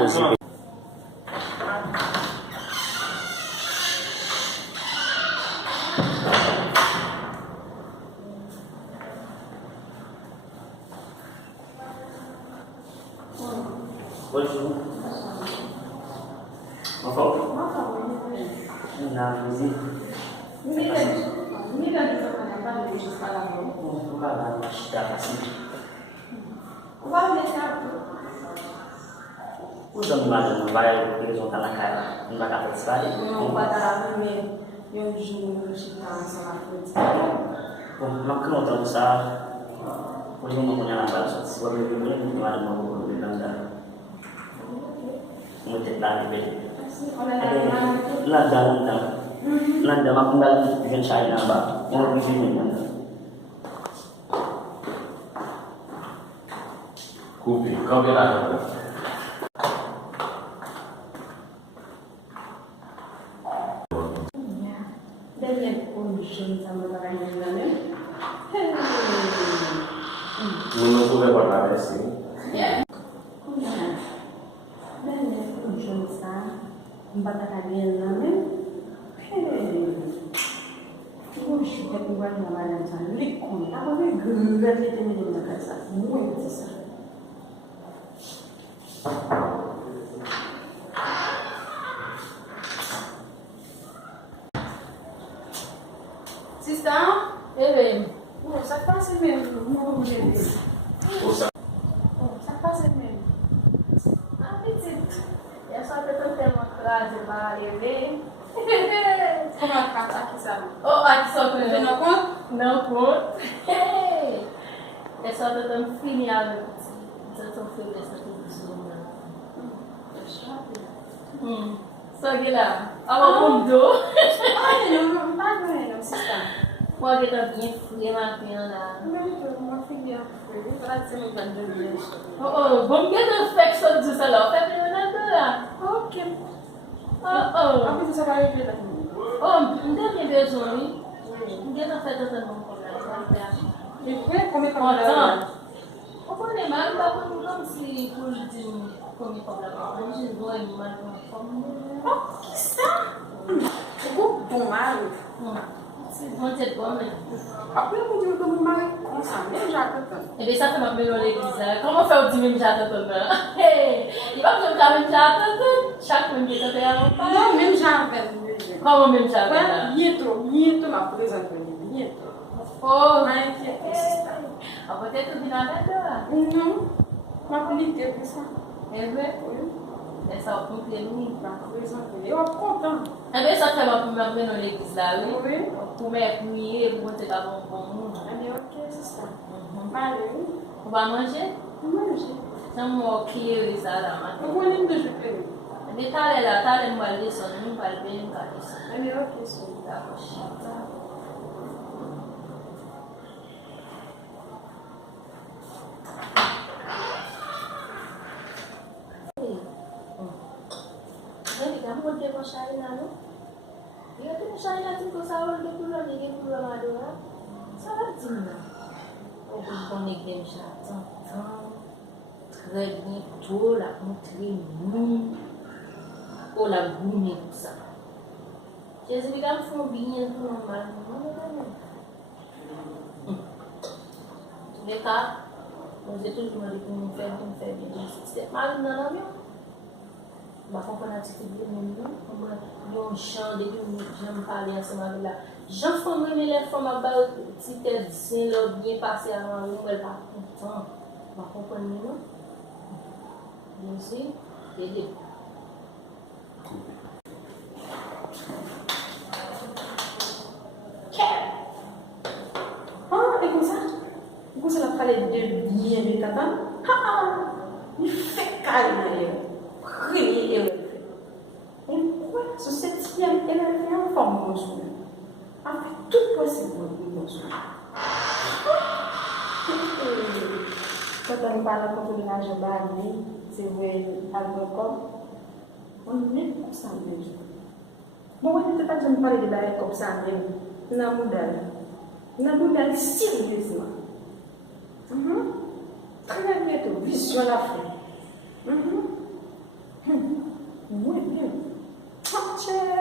posible. Bonjour. Enfant? Na visite. Usa imagem, não vai horizontal na cara, não vai dar para sair? Não, vai dar primeiro. Eu juro que está na frente. Bom, não que não trançar. Hoje uma mulher na baixa, se for ver muito, não há uma boa de andar. Muito tarde, bem. Lá dalam dalam. Lá dalam aku dalam bikin saya nambah. Mau di sini kan? Kupi, kau bilang apa? Dari yang konsen sama orang yang lain. Uno puede guardar así. Dari yang konsen sama orang yang lain. Poxa, que eu guardo na malha de lico, tava vegana, ele tem medo na casa, muito isso. Sister, ça passe mesmo, não jeito. Ça passe mesmo. Ah, petite. É só que eu tenho uma frase para ler. Como ela fica aqui, sabe? Oh, aqui só que eu não conto? Não conto. É só que eu estou filiada. Eu estou feliz dessa pessoa. É chato. Só que lá. Ela mudou. Ai, não tá vendo, você está. Pode estar bem fria, mas bem lá. Não, uma filha fria. Para ser um grande beijo. Oh, vamos ver o efeito disso lá. Tá vendo nada? Ok. Apa tu sekarang ini dah? Dia ni besoin. Dia nak faz tudo no programa. Depois come programa. Apa ni malu apa tu kamu si pulih come programa. Hoje dua ini malu. Oh, kisah. Aku malu. Se vão ter bom, né? Apa yang muncul kamu malu? Kau sampai jatuh kan? Ele sabe uma melhor leguiza. Como foi o time jatuh tu na? E vamos jogar mesmo jatuh tu? Chaque um dia tu tem não, mesmo jatuh. Como mesmo jatuh? Nitro, mas por exemplo, nitro. Oh, mas que é isso? Apa tu tu binatang ada? Não, mas por nitro isso. É verdade. Essa opção que ele por exemplo, eu aponto. É bem só que ela primeiro vendo leguiza, oui. Como é que eu vou ter que dar bom. É o que é isso? Valeu. Vai manger? Manger. Estamos aqui realizar mas eu vou nem deixar ele. Detalhe lá, tá em Valência, não vai bem em Valência. É melhor que isso. Tá, kamu dia masyarakat lalu, dia tu masyarakat itu sahur dia pulang ada, sahaja cina. Oh, konek dia masyarakat, terjadi tolak mutri nu, olah guni besar. Jadi kamu fobinya tu normal, mana kan? Mereka, mesti tu cuma dikumumkan dia, setiap malam dalamnya. Bah comprendre ce que dit mon nom, on chant de Dieu, j'aime parler ensemble là. Jean Famille les femmes about si t'es bien là bien passé avant nous, elle pas content. Bah comprendre nous. Je sais, et ah, et comme ça? Vous allez parler de bien de tata? Ah, il fait calme. Enquanto você tinha ele é famoso, a fait tout possible pour nous. Quand on parle de combinage bari, c'est vrai, alcool, on n'est pas ça mesmo. Bom, a gente está dizendo para ele dar como ça mesmo, na mudar sim mesmo. Très bien, vision la fin. watching.